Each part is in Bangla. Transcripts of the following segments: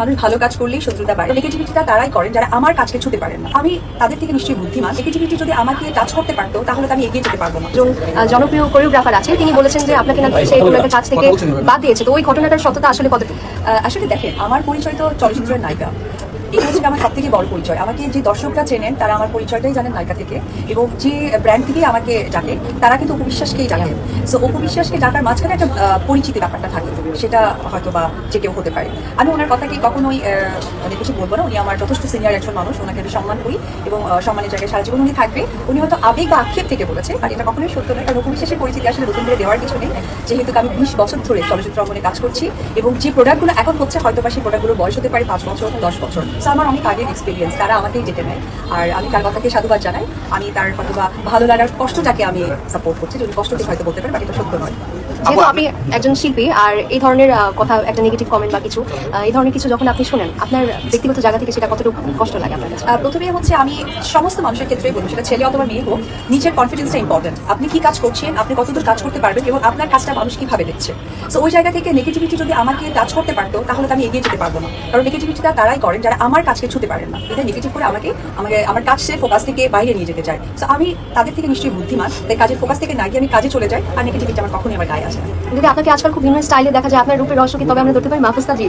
মানুষ ভালো কাজ করলেই শত্রুতা বাড়ে। নেগেটিভিটিটা তারাই করেন যারা আমার কাজকে ছুতে পারেন না। আমি তাদের থেকে নিশ্চয়ই বুদ্ধিমান। নেগেটিভিটি যদি আমাকে টাচ করতে পারতো তাহলে তো আমি এগিয়ে যেতে পারবো না। একজন জনপ্রিয় কোরিওগ্রাফার আছে, তিনি বলেছেন যে আপনাকে নাকি সেই কোনো একটা কাজ থেকে বাদ দিয়েছে। তো ওই ঘটনাটার সত্যতা আসলে কতটুকু? আসলে দেখেন, আমার পরিচয় তো চলচ্চিত্রের নায়িকা। এটা হচ্ছে আমার সব থেকে বড় পরিচয়। আমাকে যে দর্শকরা চেনেন তারা আমার পরিচয়টাই জানেন নায়িকা থেকে, এবং যে ব্র্যান্ড থেকেই আমাকে ডাকে তারা কিন্তু অপু বিশ্বাসকেই ডাকেন। সো অপু বিশ্বাসকে ডাকার মাঝখানে একটা পরিচিতি ব্যাপারটা থাকে, সেটা হয়তো বা যে কেউ হতে পারে। আমি ওনার কথাকে কখনোই অনেক কিছু বলবো না। উনি আমার যথেষ্ট সিনিয়র একজন মানুষ, ওনাকে আমি সম্মান করি এবং সম্মানের জায়গায় সারা জীবন উনি থাকবে। উনি হয়তো আবেগ বা আক্ষেপ থেকে বলেছে, আর এটা কখনোই সত্য নয়। কারণ অপু বিশ্বাসের পরিচিতি আসলে নতুন করে দেওয়ার কিছু নেই, যেহেতু আমি 20 বছর ধরে চলচ্চিত্র অঙ্গনে কাজ করছি, এবং যে প্রোডাক্টগুলো এখন হচ্ছে হয়তো বা সেই প্রোডাক্টগুলোর বয়স হতে পারে 5 বছর 10 বছর। সো আমার অনেক আগের এক্সপিরিয়েন্স, তারা আমাকেই যেতে নেয়। আর আমি তার কথাকে সাধুবাদ জানাই। আমি তার হয়তো বা ভালো লাগার কষ্টটাকে আমি সাপোর্ট করছি, যদি কষ্টকে হয়তো বলতে পারি, বাট এটা সত্য নয়। যেহেতু আপনি একজন শিল্পী, আর এই ধরনের কথা, একটা নেগেটিভ কমেন্ট বা কিছু এই ধরনের কিছু যখন আপনি শোনেন, আপনার ব্যক্তিগত জায়গা থেকে সেটা কতটুকু কষ্ট লাগে আপনার কাছে? প্রথমে হচ্ছে আমি সমস্ত মানুষের ক্ষেত্রেই বলবো, সেটা ছেলে অথবা মেয়ে হোক, নিজের কনফিডেন্সটা ইম্পর্টেন্ট। আপনি কি কাজ করছেন, আপনি কতদূর কাজ করতে পারবেন, এবং আপনার কাজটা মানুষ কিভাবে দেখছে। সো ওই জায়গা থেকে নেগেটিভিটি যদি আমাকে টাচ করতে পারতো তাহলে তো আমি এগিয়ে যেতে পারবো না। কারণ নেগেটিভিটিটা তারাই করেন যারা আমার কাজকে ছুতে পারেন না। এটা নেগেটিভ করে আমাকে আমার কাজের ফোকাস থেকে বাইরে নিয়ে যেতে চায়। সো আমি তাদের থেকে নিশ্চয়ই বুদ্ধিমান, তাই কাজের ফোকাস থেকে না গিয়ে আমি কাজে চলে যাই, আর নেগেটিভিটি আমার কখনোই আমার গায়ে আসে না। যদি আপনাকে আজকাল খুব ভিন্ন স্টাইলে দেখা যায়, আপনার রূপের রহস্য কি তবে আমরা ধরতে পারি মাহফুজ কাজী?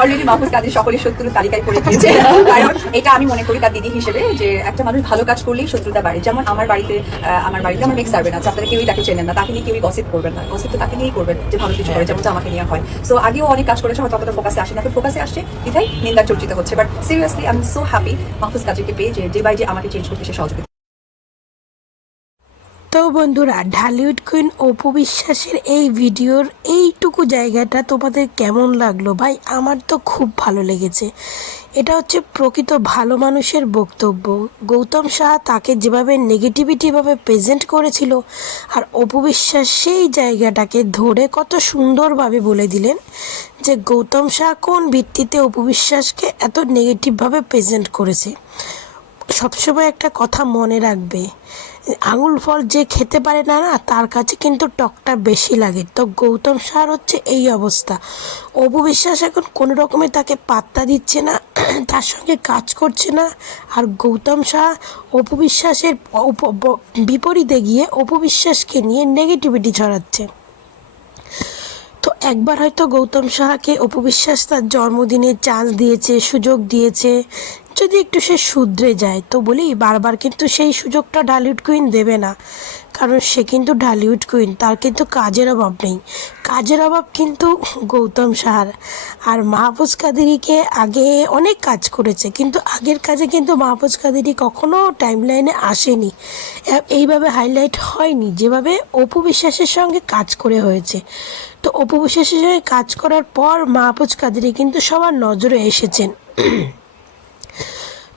অলরেডি মাহফুজ কাজীর সকলের শত্রুর তালিকায় পড়ে গিয়েছে। কারণ এটা আমি মনে করি তার দিদি হিসেবে, যে একটা মানুষ ভালো কাজ করলেই শত্রুতা বাড়ে। যেমন আমার বাড়িতে আমার মেক সার্ভেন্ট আছে, আপনারা কেউই তাকে চেনেন না, তাকে নিয়ে কেউই গসিপ করবেন না। গসিপ তো তাকে নিয়েই করবেন যে ভালো কিছু করে, যেমন আমাকে নিয়ে হয়। সো আগেও অনেক কাজ করেছে, হয়তো অতটা ফোকাসে আসে না, ফোকাসে আসছে বিধায় নিন্দা চর্চিত হচ্ছে। But seriously I am so happy Mahfuz কাজীকে পেয়ে, যে বাই যে আমাকে চেঞ্জ করতে সে সহযোগিতা। তো বন্ধুরা, ঢালিউড কুইন অপু বিশ্বাসের এই ভিডিওর এইটুকু জায়গাটা তোমাদের কেমন লাগলো? ভাই, আমার তো খুব ভালো লেগেছে। এটা হচ্ছে প্রকৃত ভালো মানুষের বক্তব্য। গৌতম শাহ তাকে যেভাবে নেগেটিভিটিভাবে প্রেজেন্ট করেছিল, আর অপু বিশ্বাস সেই জায়গাটাকে ধরে কত সুন্দরভাবে বলে দিলেন যে গৌতম শাহ কোন ভিত্তিতে অপু বিশ্বাসকে এত নেগেটিভভাবে প্রেজেন্ট করেছে। সবসময় একটা কথা মনে রাখবে, আঙুল ফল যে খেতে পারে না, তার কাছে কিন্তু টকটা বেশি লাগে। তো গৌতম শাহর হচ্ছে এই অবস্থা। অপু বিশ্বাস এখন কোনো রকমে তাকে পাত্তা দিচ্ছে না, তার সঙ্গে কাজ করছে না। আর গৌতম শাহ অপু বিশ্বাসের বিপরীতে গিয়ে অপু বিশ্বাসকে নিয়ে নেগেটিভিটি ছড়াচ্ছে। তো একবার হয়তো গৌতম শাহকে অপু বিশ্বাস তার জন্মদিনে চান্স দিয়েছে, সুযোগ দিয়েছে, যদি একটু সে শুধরে যায়। তো বলি, বারবার কিন্তু সেই সুযোগটা ঢালিউড কুইন দেবে না, কারণ সে কিন্তু ঢালিউড কুইন, তার কিন্তু কাজের অভাব নেই। কাজের অভাব কিন্তু গৌতম শাহর। আর মাহফুজ কাদেরীকে আগে অনেক কাজ করেছে, কিন্তু আগের কাজে কিন্তু মাহফুজ কাদেরী কখনো টাইমলাইনে আসেনি, এইভাবে হাইলাইট হয়নি যেভাবে অপু বিশ্বাসের সঙ্গে কাজ করে হয়েছে। তো অপু বিশ্বাসের সঙ্গে কাজ করার পর মাহফুজ কাদেরী কিন্তু সবার নজরে এসেছেন।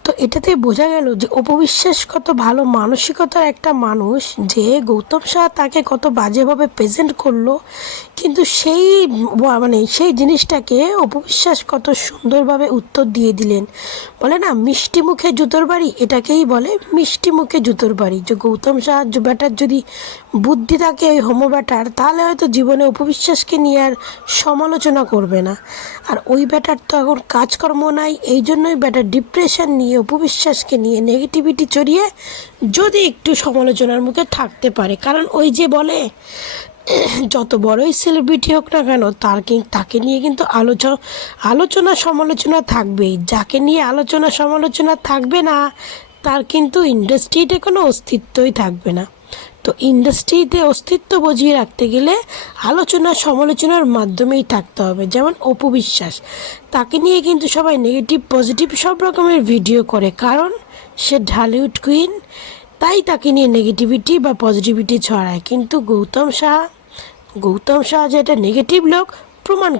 তো এটাতে বোঝা গেল যে অপু বিশ্বাস কত ভালো মানসিকতার একটা মানুষ, যে গৌতম শাহ তাকে কত বাজেভাবে প্রেজেন্ট করলো, কিন্তু সেই জিনিসটাকে অপু বিশ্বাস কত সুন্দরভাবে উত্তর দিয়ে দিলেন। বলে না, মিষ্টি মুখে জুতোর বাড়ি, এটাকেই বলে মিষ্টি মুখে জুতোর বাড়ি। যে গৌতম শাহ ব্যাটার যদি বুদ্ধি থাকে, ওই হোমো ব্যাটার, তাহলে হয়তো জীবনে অপু বিশ্বাসকে নিয়ে আর সমালোচনা করবে না। আর ওই ব্যাটার তো এখন কাজকর্ম নাই, এই জন্যই ব্যাটার ডিপ্রেশন নিয়ে অপু বিশ্বাসকে নিয়ে নেগেটিভিটি ছড়িয়ে যদি একটু সমালোচনার মুখে থাকতে পারে। কারণ ওই যে বলে, যত বড়ই সেলিব্রিটি হোক না কেন, তাকে নিয়ে কিন্তু আলোচনা সমালোচনা থাকবেই। যাকে নিয়ে আলোচনা সমালোচনা থাকবে না, তার কিন্তু ইন্ডাস্ট্রিতে কোনো অস্তিত্বই থাকবে না। তো ইন্ডাস্ট্রিতে অস্তিত্ব বজিয়ে রাখতে গেলে আলোচনা সমালোচনার মাধ্যমেই থাকতে হবে। যেমন অপু বিশ্বাস, তাকে নিয়ে কিন্তু সবাই নেগেটিভ পজিটিভ সব রকমের ভিডিও করে, কারণ সে ঢালিউড কুইন, তাই তাকে নিয়ে নেগেটিভিটি বা পজিটিভিটি ছড়ায়। কিন্তু গৌতম শাহ যে একটা নেগেটিভ লোক প্রমাণ